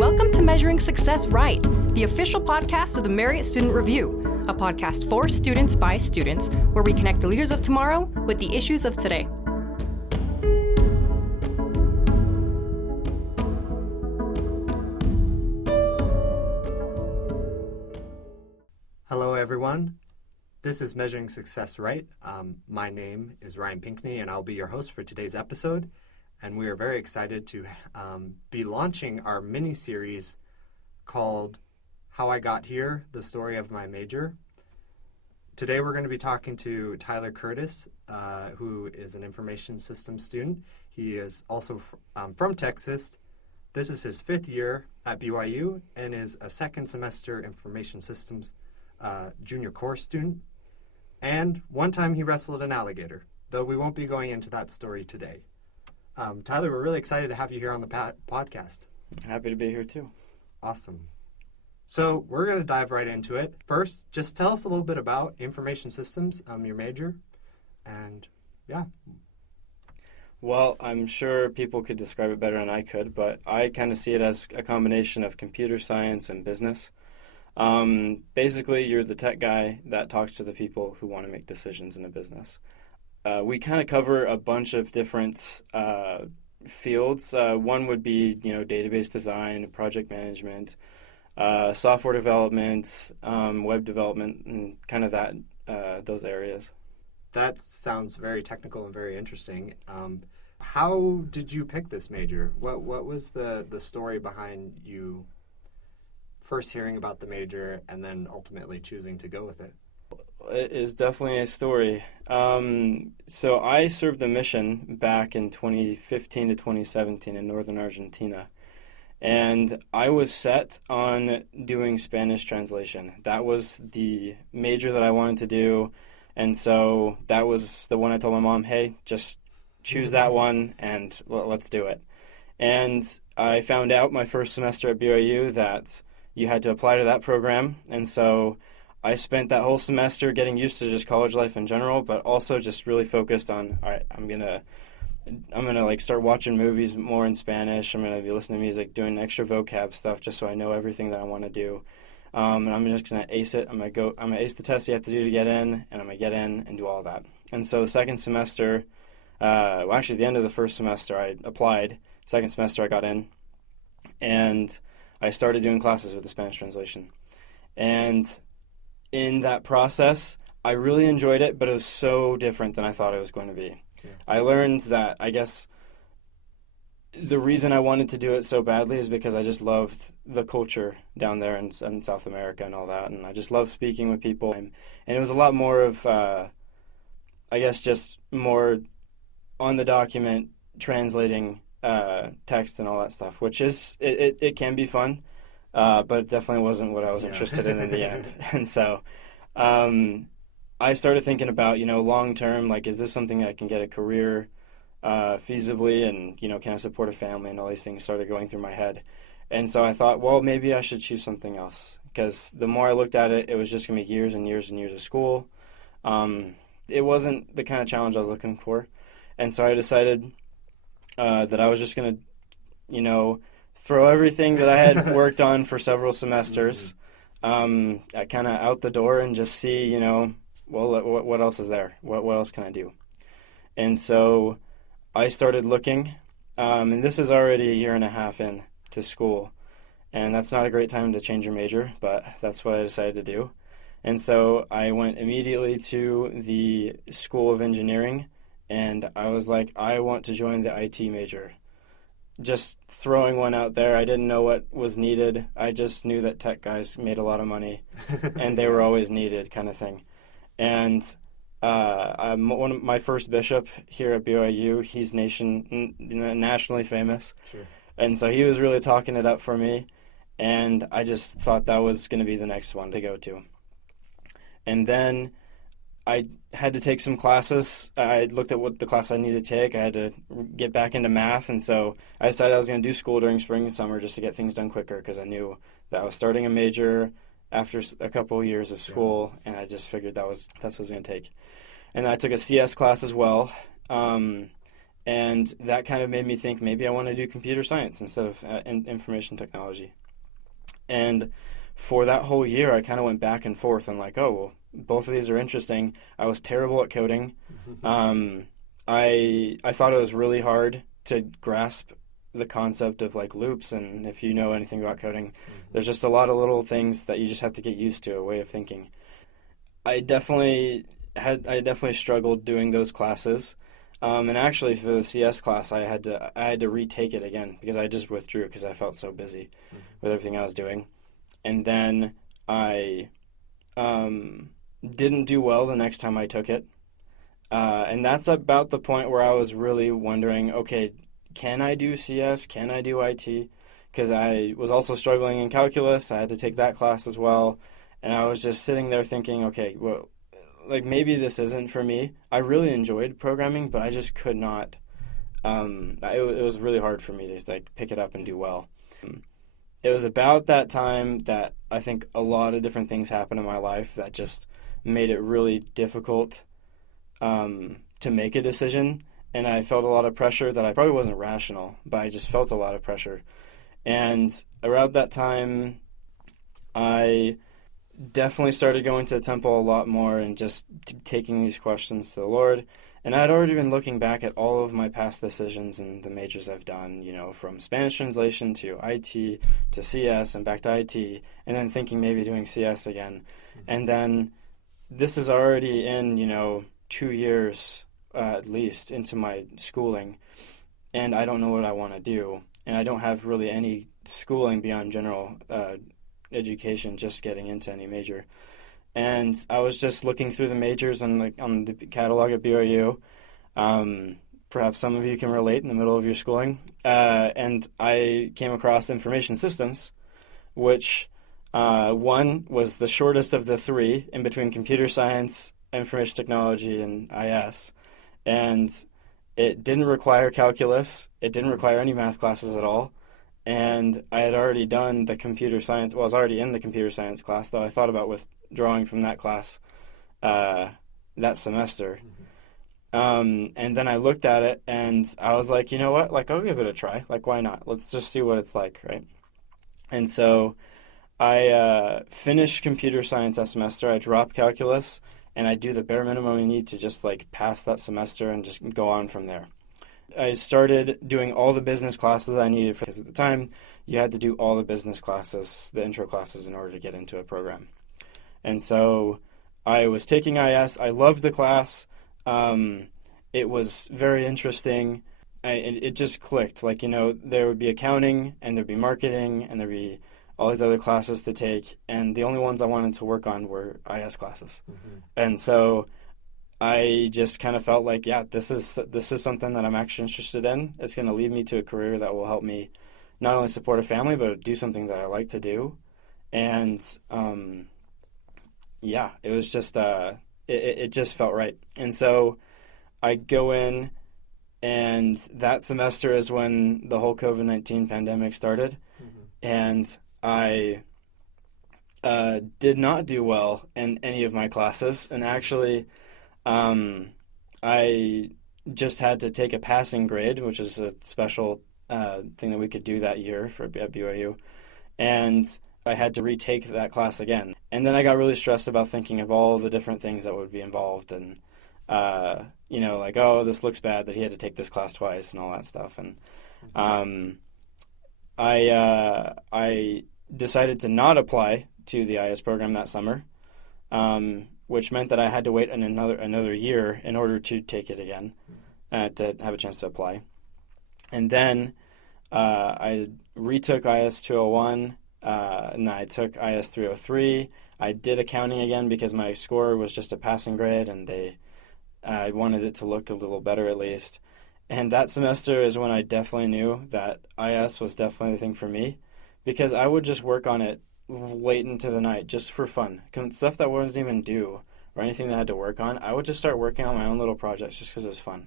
Welcome to Measuring Success Right, the official podcast of the Marriott Student Review, a podcast for students by students, where we connect the leaders of tomorrow with the issues of today. Hello, everyone. This is Measuring Success Right. My name is Ryan Pinkney, and I'll be your host for today's episode. And we are very excited to be launching our mini-series called How I Got Here, the Story of My Major. Today we're going to be talking to Tyler Curtis, who is an information systems student. He is also from Texas. This is his 5th year at BYU and is a second semester information systems junior course student. And one time he wrestled an alligator, though we won't be going into that story today. Tyler, we're really excited to have you here on the podcast. Happy to be here too. Awesome. So we're going to dive right into it. First, just tell us a little bit about information systems, your major, and yeah. Well, I'm sure people could describe it better than I could, but I kind of see it as a combination of computer science and business. Basically, you're the tech guy that talks to the people who want to make decisions in a business. We kind of cover a bunch of different fields. One would be, database design, project management, software development, web development, and kind of those areas. That sounds very technical and very interesting. How did you pick this major? What was the story behind you first hearing about the major and then ultimately choosing to go with it? It is definitely a story. So I served a mission back in 2015 to 2017 in northern Argentina. And I was set on doing Spanish translation. That was the major that I wanted to do. And so that was the one I told my mom, hey, just choose that one and let's do it. And I found out my first semester at BYU that you had to apply to that program. And so I spent that whole semester getting used to just college life in general, but also just really focused on, all right, I'm gonna start watching movies more in Spanish. I'm gonna be listening to music, doing extra vocab stuff, just so I know everything that I want to do. And I'm just gonna ace it. I'm gonna ace the test you have to do to get in, and I'm gonna get in and do all that. And so the second semester, actually the end of the first semester, I applied. Second semester, I got in, and I started doing classes with the Spanish translation. And in that process, I really enjoyed it, but it was so different than I thought it was going to be. Yeah. I learned that, I guess, the reason I wanted to do it so badly is because I just loved the culture down there in South America and all that, and I just loved speaking with people. And it was a lot more of, just more on the document, translating text and all that stuff, which is, it can be fun. But it definitely wasn't what I was interested in the end. And so I started thinking about, long term, is this something I can get a career feasibly, and, can I support a family, and all these things started going through my head. And so I thought, well, maybe I should choose something else, because the more I looked at it, it was just going to be years and years and years of school. It wasn't the kind of challenge I was looking for. And so I decided that I was just going to, throw everything that I had worked on for several semesters kind of out the door and just see, what else is there? What else can I do? And so I started looking, and this is already a year and a half in to school, and that's not a great time to change your major, but that's what I decided to do. And so I went immediately to the School of Engineering, and I was like, I want to join the IT major. Just throwing one out there. I didn't know what was needed. I just knew that tech guys made a lot of money, and they were always needed, kind of thing. And one of my first bishop here at BYU, he's nationally famous, sure. And so he was really talking it up for me, and I just thought that was going to be the next one to go to. And then I had to take some classes. I looked at what the class I needed to take. I had to get back into math, and so I decided I was going to do school during spring and summer just to get things done quicker, because I knew that I was starting a major after a couple of years of school, and I just figured that's what I was going to take. And I took a CS class as well, And that kind of made me think maybe I want to do computer science instead of information technology. And for that whole year, I kind of went back and forth. I'm like, oh, well, both of these are interesting. I was terrible at coding. I thought it was really hard to grasp the concept of like loops, and if you know anything about coding, there's just a lot of little things that you just have to get used to, a way of thinking. I definitely struggled doing those classes. And actually, for the CS class, I had to retake it again because I just withdrew because I felt so busy with everything I was doing. And then I didn't do well the next time I took it. And that's about the point where I was really wondering, okay, can I do CS? Can I do IT? Because I was also struggling in calculus. I had to take that class as well. And I was just sitting there thinking, okay, well, like maybe this isn't for me. I really enjoyed programming, but I just could not. It was really hard for me to like pick it up and do well. It was about that time that I think a lot of different things happened in my life that just made it really difficult to make a decision. And I felt a lot of pressure that I probably wasn't rational, but I just felt a lot of pressure. And around that time, I definitely started going to the temple a lot more and just taking these questions to the Lord. And I had already been looking back at all of my past decisions and the majors I've done, you know, from Spanish translation to IT to CS and back to IT, and then thinking maybe doing CS again. And then this is already in, 2 years at least into my schooling, and I don't know what I want to do. And I don't have really any schooling beyond general education, just getting into any major. And I was just looking through the majors on the catalog at BYU. Perhaps some of you can relate in the middle of your schooling. And I came across information systems, which one was the shortest of the three in between computer science, information technology, and IS. And it didn't require calculus. It didn't require any math classes at all. And I had already done the computer science. Well, I was already in the computer science class, though I thought about withdrawing from that class that semester. And then I looked at it, and I was like, you know what? Like, I'll give it a try. Like, why not? Let's just see what it's like, right? And so I finished computer science that semester. I dropped calculus, and I do the bare minimum you need to just, like, pass that semester and just go on from there. I started doing all the business classes that I needed because at the time you had to do all the business classes, the intro classes, in order to get into a program. And so I was taking IS. I loved the class. It was very interesting. It just clicked. Like, there would be accounting, and there'd be marketing, and there'd be all these other classes to take. And the only ones I wanted to work on were IS classes. And so I just kind of felt like, yeah, this is something that I'm actually interested in. It's going to lead me to a career that will help me not only support a family, but do something that I like to do. And yeah, it was just it just felt right. And so I go in, and that semester is when the whole COVID-19 pandemic started, and I did not do well in any of my classes, and actually I just had to take a passing grade, which is a special thing that we could do that year at BYU, and I had to retake that class again. And then I got really stressed about thinking of all the different things that would be involved, and like, oh, this looks bad that he had to take this class twice and all that stuff. And I decided to not apply to the IS program that summer, which meant that I had to wait another year in order to take it again, to have a chance to apply. And then I retook IS 201, and I took IS 303. I did accounting again because my score was just a passing grade, and I wanted it to look a little better at least. And that semester is when I definitely knew that IS was definitely the thing for me, because I would just work on it late into the night just for fun. Stuff that wasn't even due or anything that I had to work on, I would just start working on my own little projects just because it was fun.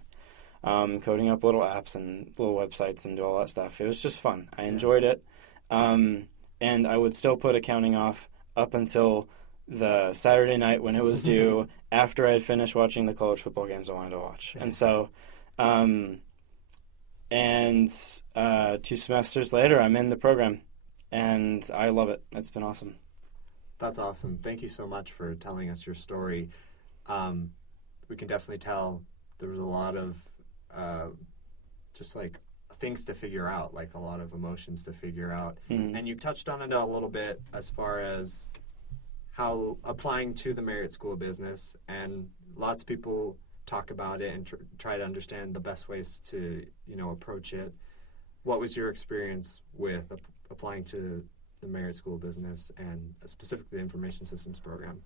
Coding up little apps and little websites and do all that stuff. It was just fun. I enjoyed it. And I would still put accounting off up until the Saturday night when it was due, after I had finished watching the college football games I wanted to watch. And so And 2 semesters later, I'm in the program, and I love it. It's been awesome. That's awesome. Thank you so much for telling us your story. We can definitely tell there was a lot of just like things to figure out, like a lot of emotions to figure out. Mm-hmm. And you touched on it a little bit as far as how applying to the Marriott School of Business, and lots of people talk about it and try to understand the best ways to, approach it. What was your experience with applying to the Marriott School of Business and specifically the Information Systems program?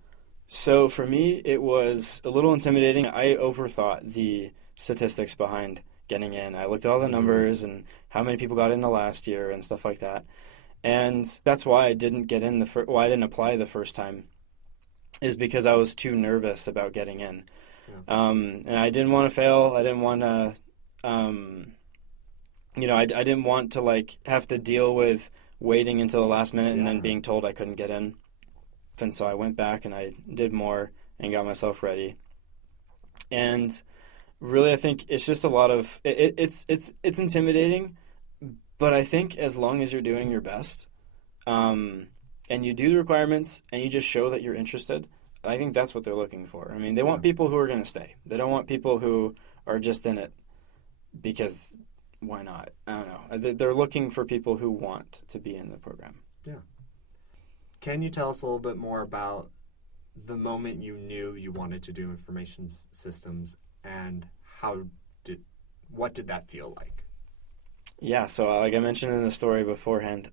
So for me, it was a little intimidating. I overthought the statistics behind getting in. I looked at all the numbers and how many people got in the last year and stuff like that. And that's why I didn't get in I didn't apply the first time, is because I was too nervous about getting in. Yeah. And I didn't want to fail. I didn't want to, I didn't want to have to deal with waiting until the last minute and then being told I couldn't get in. And so I went back and I did more and got myself ready. And really, I think it's just a lot of it's intimidating, but I think as long as you're doing your best, and you do the requirements and you just show that you're interested, I think that's what they're looking for. I mean, they want people who are going to stay. They don't want people who are just in it because why not? I don't know. They're looking for people who want to be in the program. Yeah. Can you tell us a little bit more about the moment you knew you wanted to do information systems, and what did that feel like? Yeah, so like I mentioned in the story beforehand,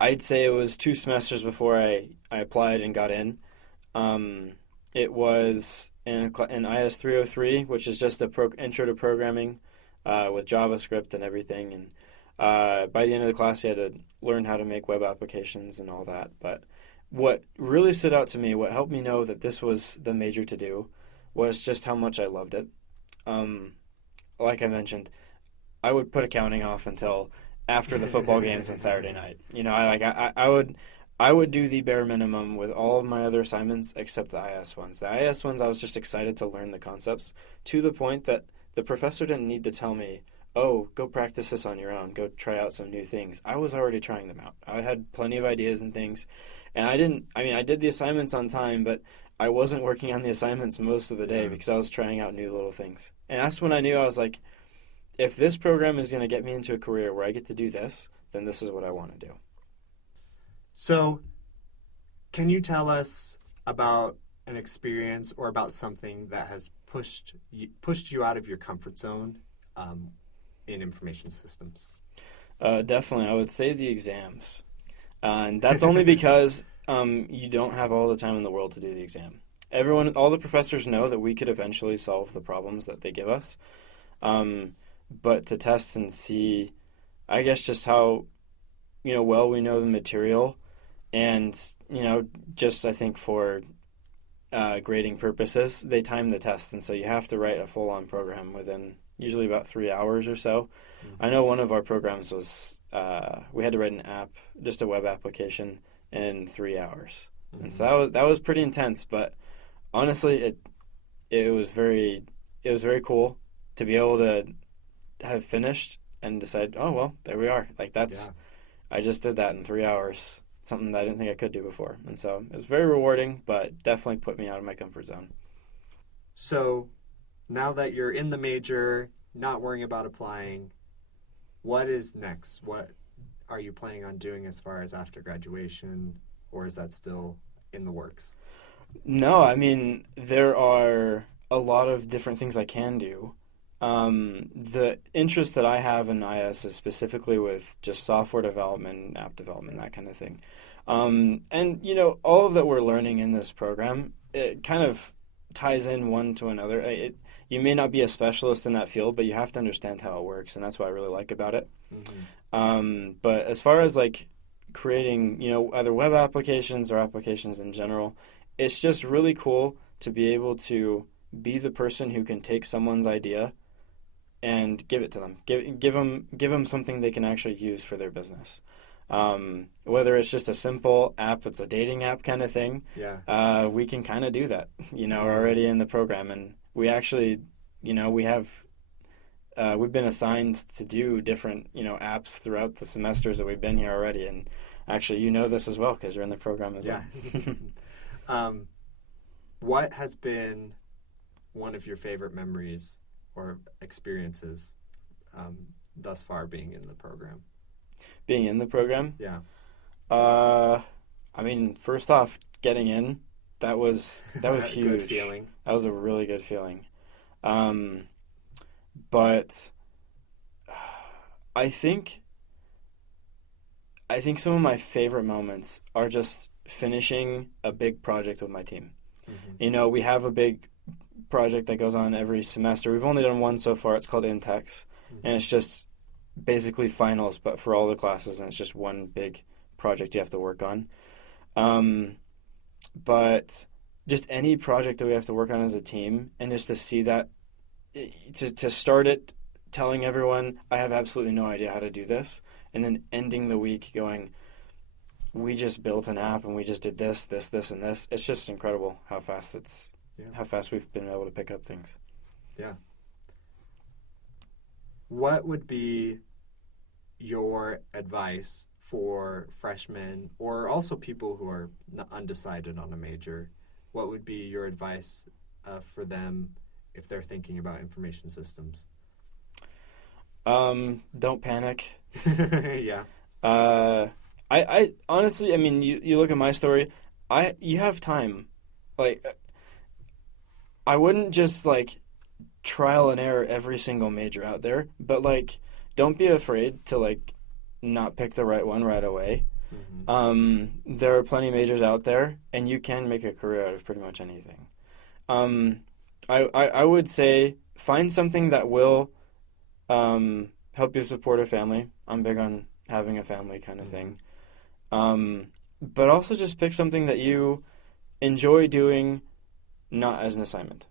I'd say it was 2 semesters before I applied and got in. It was in IS 303, which is just a intro to programming with JavaScript and everything. And by the end of the class, you had to learn how to make web applications and all that. But what really stood out to me, what helped me know that this was the major to do, was just how much I loved it. Like I mentioned, I would put accounting off until after the football games on Saturday night. I would do the bare minimum with all of my other assignments except the IS ones. The IS ones, I was just excited to learn the concepts to the point that the professor didn't need to tell me, oh, go practice this on your own, go try out some new things. I was already trying them out. I had plenty of ideas and things. And I did the assignments on time, but I wasn't working on the assignments most of the day because I was trying out new little things. And that's when I knew, I was like, if this program is going to get me into a career where I get to do this, then this is what I want to do. So, can you tell us about an experience or about something that has pushed you out of your comfort zone in information systems? Definitely. I would say the exams. And that's only because you don't have all the time in the world to do the exam. All the professors know that we could eventually solve the problems that they give us. But to test and see, I guess, just how, well we know the material, and, just I think for grading purposes, they time the tests. And so you have to write a full-on program within usually about 3 hours or so. Mm-hmm. I know one of our programs was, we had to write an app, just a web application, in 3 hours. Mm-hmm. And so that was pretty intense, but honestly, it was very cool to be able to have finished and decide, oh, well, there we are. I just did that in 3 hours, something that I didn't think I could do before. And so it was very rewarding, but definitely put me out of my comfort zone. So now that you're in the major, not worrying about applying, what is next? What are you planning on doing as far as after graduation, or is that still in the works? No, there are a lot of different things I can do. The interest that I have in IS is specifically with just software development, app development, that kind of thing. And, all of that we're learning in this program, it kind of ties in one to another. You may not be a specialist in that field, but you have to understand how it works, and that's what I really like about it. Mm-hmm. But as far as creating, either web applications or applications in general, it's just really cool to be able to be the person who can take someone's idea and give it to them. Give them something they can actually use for their business. Whether it's just a simple app, it's a dating app kind of thing. Yeah. We can kind of do that, already in the program. And we actually, we have we've been assigned to do different, apps throughout the semesters that we've been here already. And actually, you know this as well because you're in the program as well. What has been one of your favorite memories or experiences thus far being in the program? Being in the program? Yeah. First off, getting in, that was huge. Good feeling. That was a really good feeling. But I think some of my favorite moments are just finishing a big project with my team. Mm-hmm. We have a big project that goes on every semester. We've only done one so far. It's called Intex, and it's just basically finals, but for all the classes, and it's just one big project you have to work on. But just any project that we have to work on as a team, and just to see that, to start it telling everyone, I have absolutely no idea how to do this, and then ending the week going, we just built an app and we just did this, and this. It's just incredible how fast how fast we've been able to pick up things. Yeah. What would be your advice for freshmen or also people who are undecided on a major? What would be your advice for them if they're thinking about information systems? Don't panic. Yeah. I honestly, you look at my story, you have time. I wouldn't just trial and error every single major out there, but don't be afraid to not pick the right one right away. Mm-hmm. There are plenty of majors out there, and you can make a career out of pretty much anything. I would say find something that will help you support a family. I'm big on having a family kind of thing. But also just pick something that you enjoy doing, not as an assignment.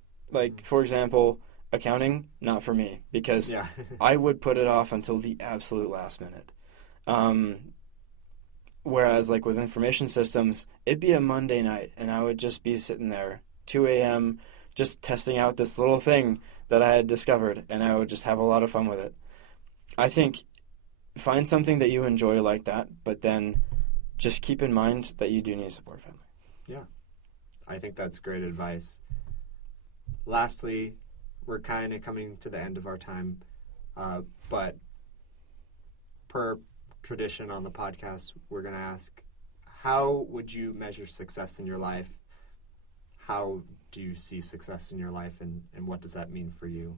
For example, accounting, not for me, because I would put it off until the absolute last minute. Whereas with information systems, it'd be a Monday night, and I would just be sitting there, 2 a.m., just testing out this little thing that I had discovered, and I would just have a lot of fun with it. I think find something that you enjoy like that, but then just keep in mind that you do need to support a family. Yeah, I think that's great advice. Lastly, we're kind of coming to the end of our time, but per tradition on the podcast, we're going to ask, how would you measure success in your life? How do you see success in your life, and what does that mean for you?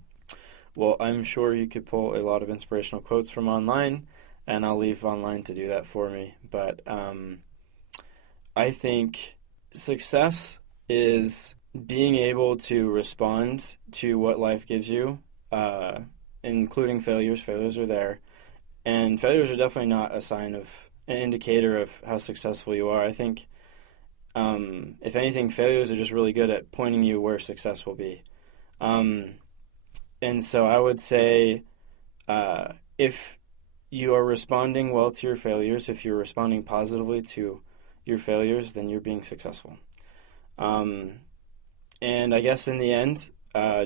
Well, I'm sure you could pull a lot of inspirational quotes from online, and I'll leave online to do that for me. But I think success is being able to respond to what life gives you, including failures. Failures are there. And failures are definitely not an indicator of how successful you are. I think, if anything, failures are just really good at pointing you where success will be. And so I would say, if you are responding well to your failures, if you're responding positively to your failures, then you're being successful. And I guess in the end,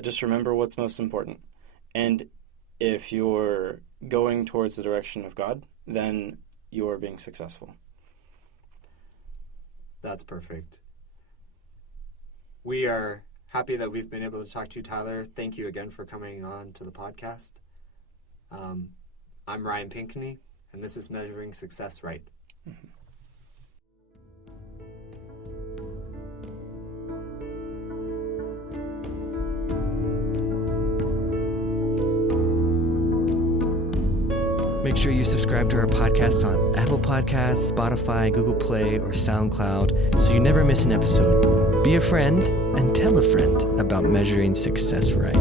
just remember what's most important. And if you're going towards the direction of God, then you are being successful. That's perfect. We are happy that we've been able to talk to you, Tyler. Thank you again for coming on to the podcast. I'm Ryan Pinckney, and this is Measuring Success Right. Mm-hmm. Make sure you subscribe to our podcasts on Apple Podcasts, Spotify, Google Play, or SoundCloud so you never miss an episode. Be a friend and tell a friend about Measuring Success Right.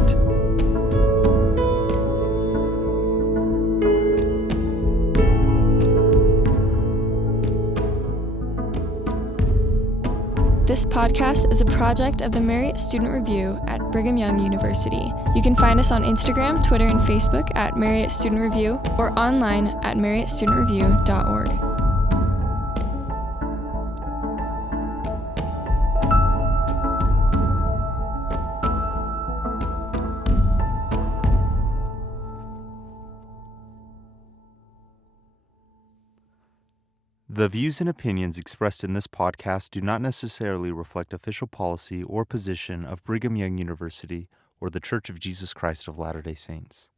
This podcast is a project of the Marriott Student Review at Brigham Young University. You can find us on Instagram, Twitter, and Facebook at Marriott Student Review or online at marriottstudentreview.org. The views and opinions expressed in this podcast do not necessarily reflect official policy or position of Brigham Young University or the Church of Jesus Christ of Latter-day Saints.